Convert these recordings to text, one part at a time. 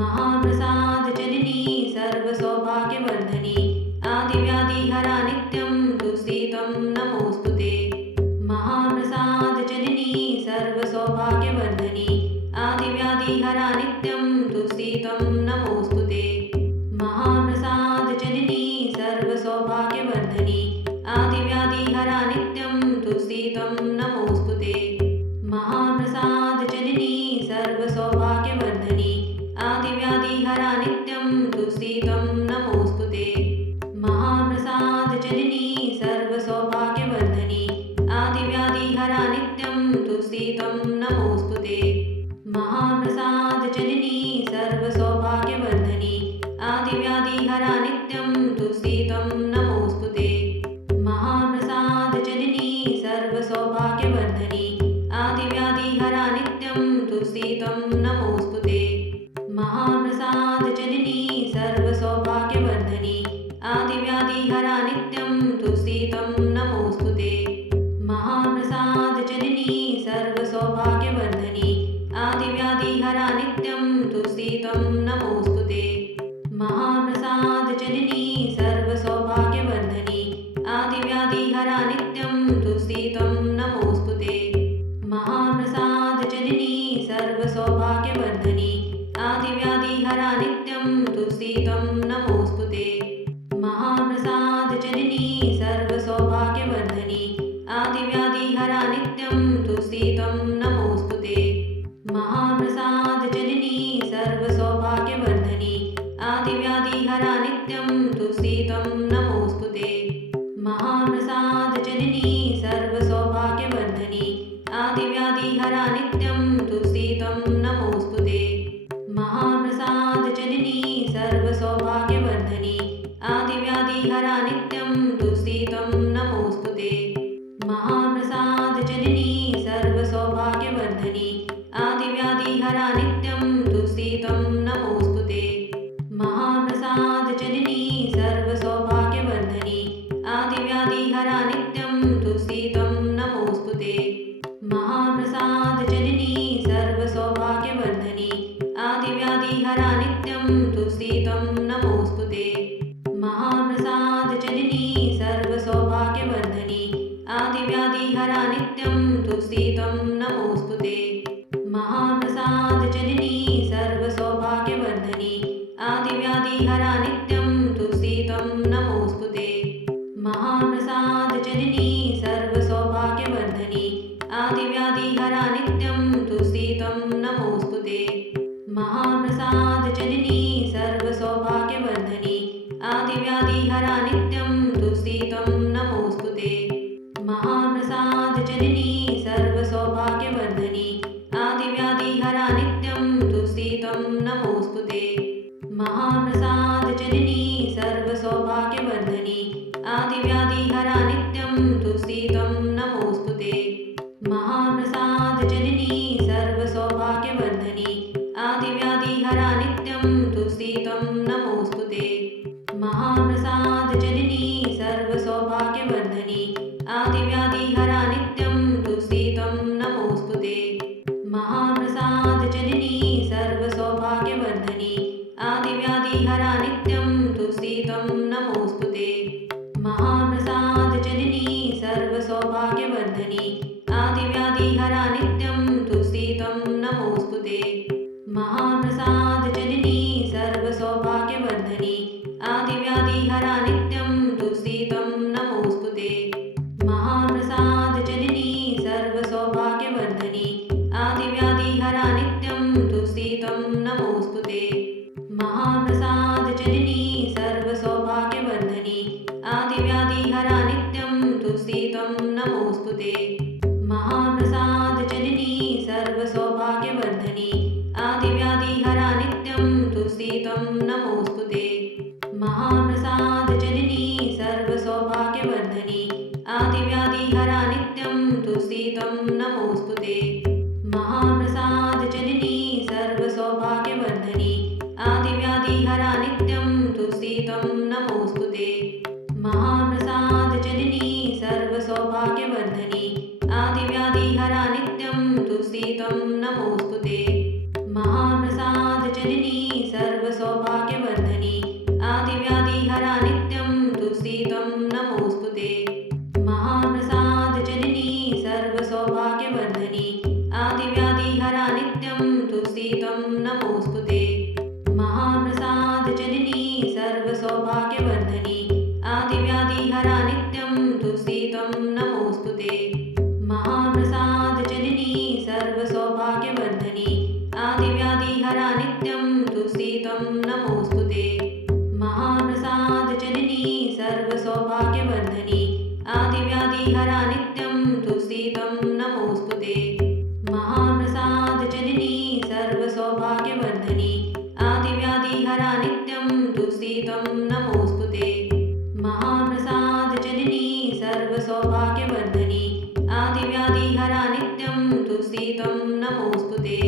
महाप्रसादजननी सर्वसौभाग्यवर्धनी आदिव्याधिहरा नित्यं तुलसी त्वं नमोऽस्तु ते। महाप्रसादजननी सर्वसौभाग्यवर्धनी आदिव्याधिहरा नित्यं तुलसी त्वं नमोऽस्तु ते। महाप्रसादजननी सर्वसौभाग्यवर्धनी आदिव्याधिहरा नित्यं तुलसी त्वं नमोऽस्तु ते। महाप्रसादजननी सर्वसौभाग्यवर्धनी आदिव्याधिहरा नित्यं तुलसी त्वं नमोऽस्तु ते। महाप्रसादजननी सर्वसौभाग्यवर्धनी आदिव्याधिहरा नित्यं तुलसी त्वं नमोऽस्तु ते। महाप्रसादजननी सर्वसौभाग्यवर्धनी आदिव्याधिहरा नित्यं तुलसी त्वं नमोऽस्तु ते। महाप्रसादजननी सर्वसौभाग्यवर्धनी आदिव्याधिहरा नित्यं तुलसी त्वं नमोऽस्तु ते। महाप्रसादजननी सर्वसौभाग्यवर्धनी आदिव्याधिहरा नित्यं तुलसी त्वं नमोऽस्तु ते। महाप्रसादजननी सर्वसौभाग्यवर्धनी आदिव्याधिहरा नित्यं तुलसी त्वं नमोऽस्तु ते। महाप्रसादजननी सर्वसौभाग्यवर्धनी आदिव्याधिहरा नित्यं तुलसी त्वं नमोऽस्तु ते। महाप्रसादजननी सर्वसौभाग्यवर्धनी आदिव्याधिहरा नित्यं तुलसी त्वं नमोऽस्तु ते। महाप्रसादजननी सर्वसौभाग्यवर्धनी आदिव्याधिहरा नित्यं तुलसी त्वं नमोऽस्तु ते। महाप्रसादजननी सर्वसौभाग्यवर्धनी आदिव्याधिहरा नित्यं तुलसी त्वं नमोऽस्तु ते। महाप्रसादजननी सर्वसौभाग्यवर्धनी आदिव्याधिहरा नित्यं तुलसी त्वं नमोऽस्तु ते। महाप्रसादजननी सर्वसौभाग्यवर्धनी आदिव्याधिहरा नित्यं तुलसी त्वं नमोऽस्तु ते। महाप्रसादजननी सर्वसौभाग्यवर्धनी आदिव्याधिहरा नित्यं तुलसी त्वं नमोऽस्तु ते। महाप्रसादजननी सर्वसौभाग्यवर्धनी आदिव्याधिहरा नित्यं तुलसी त्वं नमोऽस्तु ते। महाप्रसादजननी सर्वसौभाग्यवर्धनी आदिव्याधिहरा नित्यं तुलसी त्वं नमोऽस्तु ते। महाप्रसादजननी सर्वसौभाग्यवर्धनी आदिव्याधिहरा नित्यं तुलसी त्वं नमोऽस्तु ते। महाप्रसादजननी सर्वसौभाग्यवर्धनी आदिव्याधिहरा नित्यं तुलसी त्वं नमोऽस्तु ते। महाप्रसादजननी सर्वसौभाग्यवर्धनी आदिव्याधिहरा नित्यं तुलसी त्वं नमोऽस्तु ते। महाप्रसादजननी सर्वसौभाग्यवर्धनी आदिव्याधिहरा नित्यं तुलसी त्वं नमोऽस्तु ते। महाप्रसादजननी सर्वसौभाग्यवर्धनी आदिव्याधिहरा नित्यं तुलसी त्वं नमोऽस्तु ते। महाप्रसादजननी सर्वसौभाग्यवर्धनी आदिव्याधिहरा नित्यं तुलसी त्वं नमोऽस्तु ते। महाप्रसादजननी सर्वसौभाग्यवर्धनी आदिव्याधिहरा नित्यं तुलसी त्वं नमोऽस्तु ते। महाप्रसादजननी सर्वसौभाग्यवर्धनी आदिव्याधिहरा नित्यं तुलसी त्वं नमोऽस्तु ते। महाप्रसादजननी सर्वसौभाग्यवर्धनी आदिव्याधिहरा नित्यं तुलसी त्वं नमोऽस्तु ते। महाप्रसादजननी सर्वसौभाग्यवर्धनी आदिव्याधिहरा नित्यं तुलसी त्वं नमोऽस्तु ते। महाप्रसादजननी सर्वसौभाग्यवर्धनी आदिव्याधिहरा नित्यं तुलसी त्वं नमोऽस्तु ते। महाप्रसादजननी सर्वसौभाग्यवर्धनी आदिव्याधिहरा नित्यं तुलसी त्वं नमोऽस्तु ते। महाप्रसादजननी सर्वसौभाग्यवर्धनी आदिव्याधिहरा नित्यं तुलसी त्वं नमोऽस्तु ते। महाप्रसादजननी सर्वसौभाग्यवर्धनी आदिव्याधिहरा नित्यं तुलसी त्वं नमोऽस्तु ते। महाप्रसादजननी सर्वसौभाग्यवर्धनी आदिव्याधिहरा नित्यं तुलसी त्वं नमोऽस्तु ते। महाप्रसादजननी सर्वसौभाग्यवर्धनी आदिव्याधिहरा नित्यं तुलसी त्वं नमोऽस्तु ते। महाप्रसादजननी सर्वसौभाग्यवर्धनी आदिव्याधिहरा नित्यं तुलसी त्वं नमोऽस्तु ते। महाप्रसादजननी सर्वसौभाग्यवर्धिनी आदिव्याधिहरा नित्यं तुलसी त्वं नमोऽस्तुते। महाप्रसादजननी सर्वसौभाग्यवर्धिनी आदिव्याधिहरा नित्यं तुलसी त्वं नमोऽस्तुते। महाप्रसादजननी सर्वसौभाग्यवर्धिनी आदिव्याधिहरा नित्यं तुलसी त्वं नमोऽस्तुते। महाप्रसादजननी सर्वसौभाग्यवर्धिनी आदिव्याधिहरा नित्यं तुलसी त्वं नमोऽस्तुते। महाप्रसादजननी सर्वसौभाग्यवर्धिनी आदिव्याधिहरा नित्यं तुलसी त्वं नमोऽस्तुते। महाप्रसादजननी सर्वसौभाग्यवर्धिनी आदिव्याधिहरा नित्यं तुलसी त्वं नमोऽस्तुते। महाप्रसादजननी सर्वसौभाग्यवर्धिनी आदिव्याधिहरा नित्यं तुलसी त्वं नमोऽस्तुते।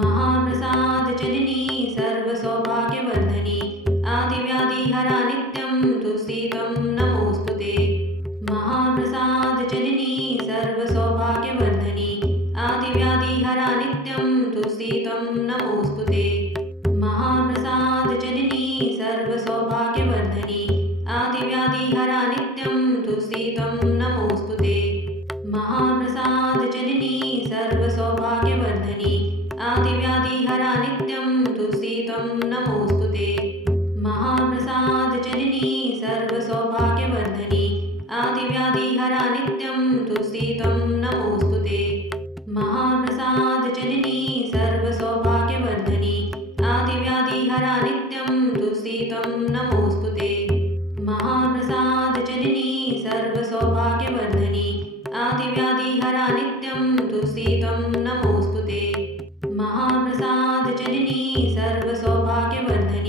महाप्रसादजननी सर्वसौभाग्यवर्धिनी आदिव्याधिहरा नित्यं तुलसी त्वं नमोऽस्तुते। महाप्रसादजननी सर्वसौभाग्यवर्धिनी आदिव्याधिहरा नित्यं तुलसी त्वं नमोऽस्तुते। महाप्रसादजननी सर्वसौभाग्यवर्धिनी आदिव्याधिहरा नित्यं तुलसी त्वं नमोऽस्तुते। महाप्रसादजननी सर्वसौभाग्यवर्धिनी आदिव्याधिहरा नित्यं तुलसी त्वं नमोऽस्तुते। महाप्रसादजननी सर्वसौभाग्यवर्धिनी आदिव्याधिहरा नित्यं तुलसी त्वं नमोऽस्तुते। महाप्रसादजननी सर्वसौभाग्यवर्धिनी आदिव्याधिहरा नित्यं तुलसी त्वं नमोऽस्तुते। महाप्रसादजननी सर्वसौभाग्यवर्धिनी आदिव्याधिहरा नित्यं तुलसी त्वं नमोऽस्तुते। महाप्रसादजननी सर्वसौभाग्यवर्धिनी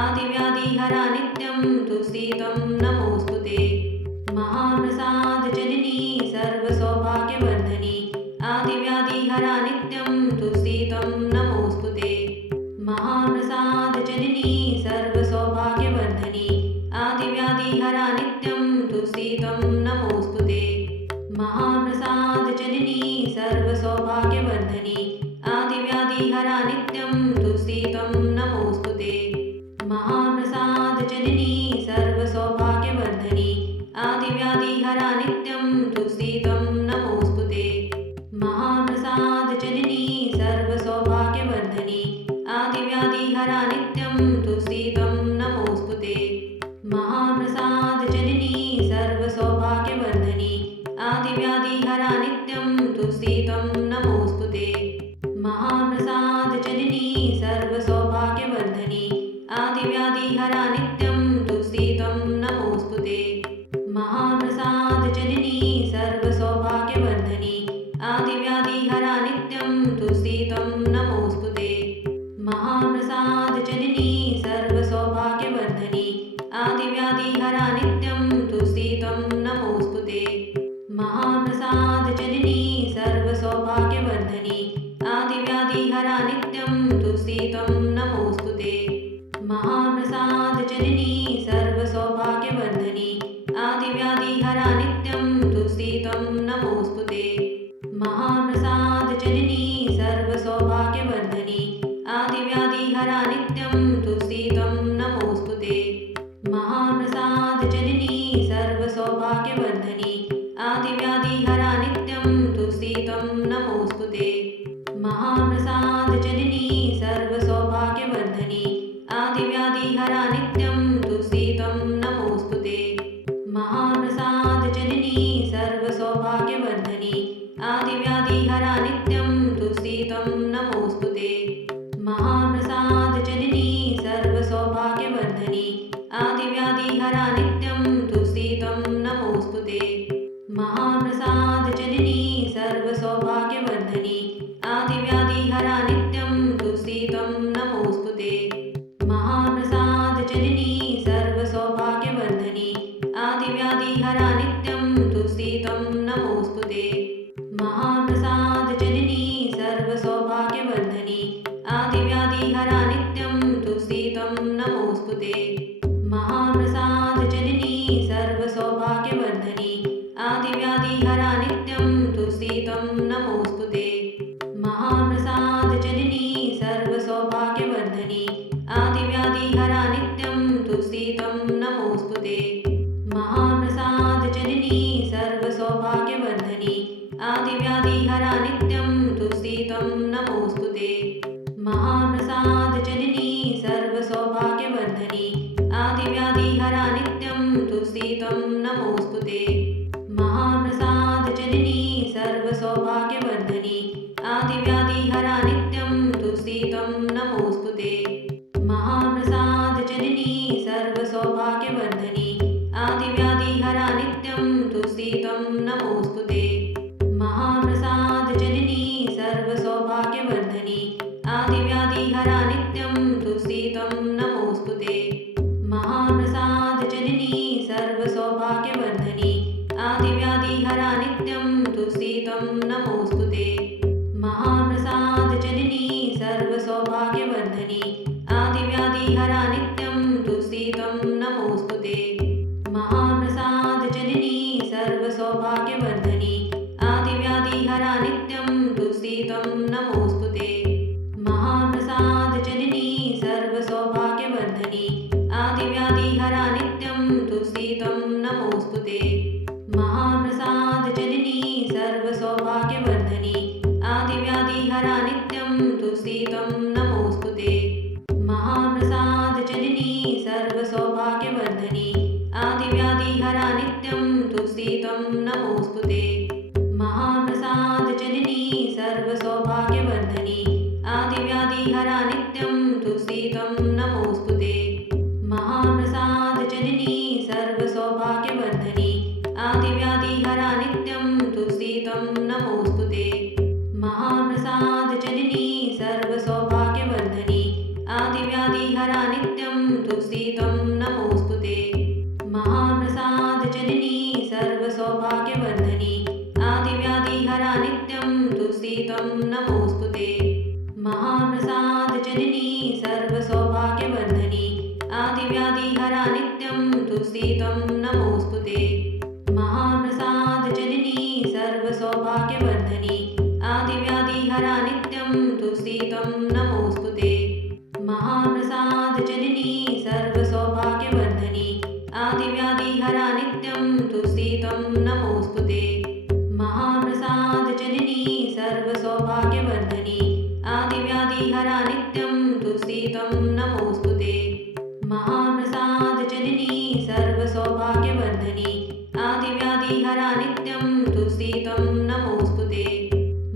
आदिव्याधिहरा नित्यं तुलसी त्वं नमोऽस्तुते। महाप्रसादजननी सर्वसौभाग्यवर्धिनी आदिव्याधिहरा नित्यं तुलसी त्वं नमोऽस्तुते। महाप्रसादजननी सर्वसौभाग्यवर्धिनी आदिव्याधिहरा नित्यं तुलसी त्वं नमोऽस्तुते। महाप्रसादजननी सर्वसौभाग्यवर्धिनी आदिव्याधिहरा नित्यं तुलसी त्वं नमोऽस्तुते। महाप्रसादजननी सर्वसौभाग्यवर्धिनी आदिव्याधिहरा नित्यं तुलसी त्वं नमोऽस्तुते। महाप्रसादजननी सर्वसौभाग्यवर्धिनी आदिव्याधिहरा नित्यं तुलसी त्वं नमोऽस्तुते। महाप्रसादजननी सर्वसौभाग्यवर्धिनी आदिव्याधिहरा नित्यं तुलसी त्वं नमोऽस्तुते। महाप्रसादजननी सर्वसौभाग्यवर्धिनी आदिव्याधिहरा नित्यं तुलसी त्वं नमोऽस्तुते। महाप्रसादजननी सर्वसौभाग्यवर्धिनी आदिव्याधिहरा नित्यं तुलसी त्वं नमोऽस्तुते। महाप्रसादजननी सर्वसौभाग्यवर्धिनी आदिव्याधिहरा नित्यं तुलसी त्वं नमोऽस्तुते। महाप्रसादजननी सर्वसौभाग्यवर्धिनी आदिव्याधिहरा नित्यं तुलसी त्वं नमोऽस्तुते। महाप्रसादजननी सर्वसौभाग्यवर्धिनी आदिव्याधिहरा नित्यं तुलसी त्वं नमोऽस्तुते। महाप्रसादजननी सर्वसौभाग्यवर्धिनी आदिव्याधिहरा नित्यं तुलसी त्वं नमोऽस्तुते। महाप्रसादजननी सर्वसौभाग्यवर्धिनी आदिव्याधिहरा नित्यं तुलसी त्वं नमोऽस्तुते। महाप्रसादजननी सर्वसौभाग्यवर्धिनी आदिव्याधिहरा नित्यं तुलसी त्वं नमोऽस्तुते। महाप्रसादजननी सर्वसौभाग्यवर्धिनी आदिव्याधिहरा नित्यं तुलसी त्वं नमोऽस्तुते। महाप्रसादजननी सर्वसौभाग्यवर्धिनी आदिव्याधिहरा नित्यं तुलसी त्वं नमोऽस्तुते। महाप्रसादजननी सर्वसौभाग्यवर्धिनी आदिव्याधिहरा नित्यं तुलसी त्वं नमोऽस्तुते। महाप्रसादजननी सर्वसौभाग्यवर्धिनी आदिव्याधिहरा नित्यं तुलसी त्वं नमोऽस्तुते। महाप्रसादजननी सर्वसौभाग्यवर्धिनी आदिव्याधिहरा नित्यं तुलसी त्वं नमोऽस्तुते। महाप्रसादजननी सर्वसौभाग्यवर्धिनी आदिव्याधिहरा नित्यं तुलसी त्वं नमोऽस्तुते। महाप्रसादजननी सर्वसौभाग्यवर्धिनी आदिव्याधिहरा नित्यं तुष्टितं नमोऽस्तु ते। महाप्रसादजननी सर्वसौभाग्यवर्धनी आदिव्याधिहरा नित्यं तुष्टितं नमोऽस्तु ते। महाप्रसादजननी सर्वसौभाग्यवर्धनी आदिव्याधिहरा नित्यं तुष्टितं नमोऽस्तु ते। महाप्रसादजननी सर्वसौभाग्यवर्धनी आदिव्याधिहरा नित्यं तुष्टितं नमोऽस्तु ते। महाप्रसादजननी सर्वसौभाग्यवर्धनी आदिव्याधिहरा नित्यं तुष्टितं नमोऽस्तु ते। महाप्रसादजननी सर्वसौभाग्यवर्धनी आदिव्याधिहरा नित्यं तुष्टितं नमोऽस्तु ते। महाप्रसादजननी सर्वसौभाग्यवर्धनी आदिव्याधिहरा नित्यं तुष्टितं नमोऽस्तु ते। महाप्रसादजननी सर्वसौभाग्यवर्धनी आदिव्याधिहरा नित्यं तुष्टितं नमोऽस्तु ते। महाप्रसादजननी सर्वसौभाग्यवर्धनी आदिव्याधिहरा नित्यं तुष्टितं नमोऽस्तु ते। महाप्रसादजननी सर्वसौभाग्यवर्धनी आदिव्याधिहरा नित्यं तुष्टितं नमोऽस्तु ते। महाप्रसादजननी सर्वसौभाग्यवर्धनी आदिव्याधिहरा नित्यं तुष्टितं नमोऽस्तु ते। महाप्रसादजननी सर्वसौभाग्यवर्धनी आदिव्याधिहरा नित्यं तुष्टितं नमोऽस्तु ते। महाप्रसादजननी सर्वसौभाग्यवर्धनी आदिव्याधिहरा नित्यं तुष्टितं नमोऽस्तु ते। महाप्रसादजननी सर्वसौभाग्यवर्धनी आदिव्याधिहरा नित्यं तुष्टितं नमोऽस्तु ते। महाप्रसादजननी सर्वसौभाग्यवर्धनी आदिव्याधिहरा नित्यं तुष्टितं नमोऽस्तु ते। महाप्रसादजननी सर्वसौभाग्यवर्धनी आदिव्याधिहरा नित्यं तुष्टितं नमोऽस्तु ते। महाप्रसादजननी सर्वसौभाग्यवर्धनी आदिव्याधिहरा नित्यं तुष्टितं नमोऽस्तु ते। महाप्रसादजननी सर्वसौभाग्यवर्धनी आदिव्याधिहरा नित्यं तुष्टितं नमोऽस्तु ते। महाप्रसादजननी सर्वसौभाग्यवर्धनी आदिव्याधिहरा नित्यं तुष्टितं नमोऽस्तु ते। महाप्रसादजननी सर्वसौभाग्यवर्धनी आदिव्याधिहरा नित्यं तुष्टितं नमोऽस्तु ते। महाप्रसादजननी सर्वसौभाग्यवर्धनी आदिव्याधिहरा नित्यं तुष्टितं नमोऽस्तु ते।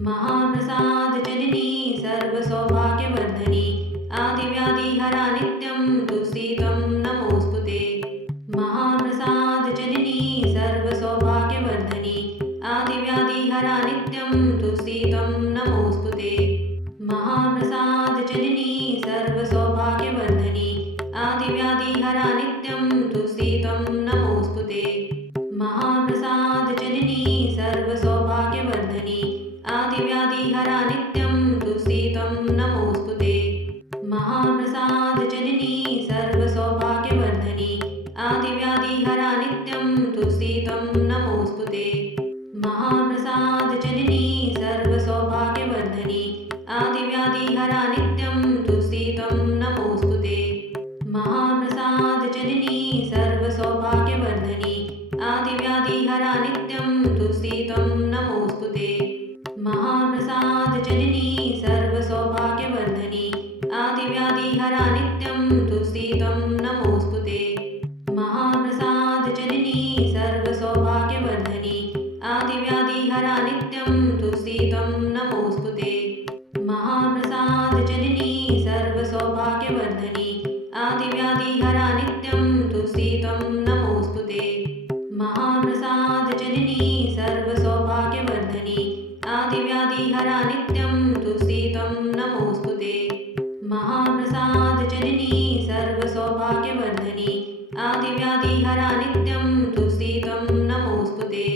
महाप्रसादजननी सर्वसौभाग्यवर्धनी आदिव्याधिहरा नित्यं तुष्टितं नमोऽस्तु ते। महाप्रसादजननी सर्वसौभाग्यवर्धनी आदिव्याधिहरा नित्यं तुष्टितं नमोऽस्तु ते। महाप्रसादजननी सर्वसौभाग्यवर्धनी आदिव्याधिहरा नित्यं तुष्टितं नमोऽस्तु ते। महाप्रसादजननी सर्वसौभाग्यवर्धनी आदिव्याधिहरा नित्यं तुष्टितं नमोऽस्तु ते। महाप्रसादजननी सर्वसौभाग्यवर्धनी आदिव्याधिहरा नित्यं तुष्टितं नमोऽस्तु ते। महाप्रसादजननी सर्वसौभाग्यवर्धनी आदिव्याधिहरा नित्यं तुष्टितं नमोऽस्तु ते। महाप्रसादजननी सर्वसौभाग्यवर्धनी आदिव्याधिहरा नित्यं तुष्टितं नमोऽस्तु ते। महाप्रसादजननी सर्वसौभाग्यवर्धनी आदिव्याधिहरा नित्यं तुष्टितं नमोऽस्तु ते। महाप्रसादजननी सर्वसौभाग्यवर्धनी आदिव्याधिहरा नित्यं तुष्टितं नमोऽस्तु ते। महाप्रसादजननी सर्वसौभाग्यवर्धनी आदिव्याधिहरा नित्यं तुष्टितं नमोऽस्तु ते। महाप्रसादजननी सर्वसौभाग्यवर्धनी आदिव्याधिहरा नित्यं तुष्टितं नमोऽस्तु ते। महाप्रसादजननी सर्वसौभाग्यवर्धनी आदिव्याधिहरा नित्यं तुष्टितं नमोऽस्तु ते।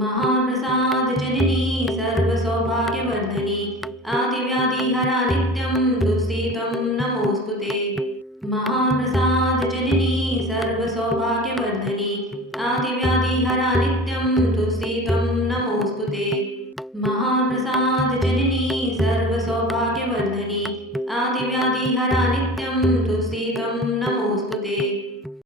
महाप्रसादजननी सर्वसौभाग्यवर्धनी आदिव्याधिहरा नित्यं तुष्टितं नमोऽस्तु ते। महाप्रसादजननी सर्वसौभाग्यवर्धनी आदिव्याधिहरा नित्यं तुष्टितं नमोऽस्तु ते। महाप्रसादजननी सर्वसौभाग्यवर्धनी आदिव्याधिहरा नित्यं त्वं नमोऽस्तु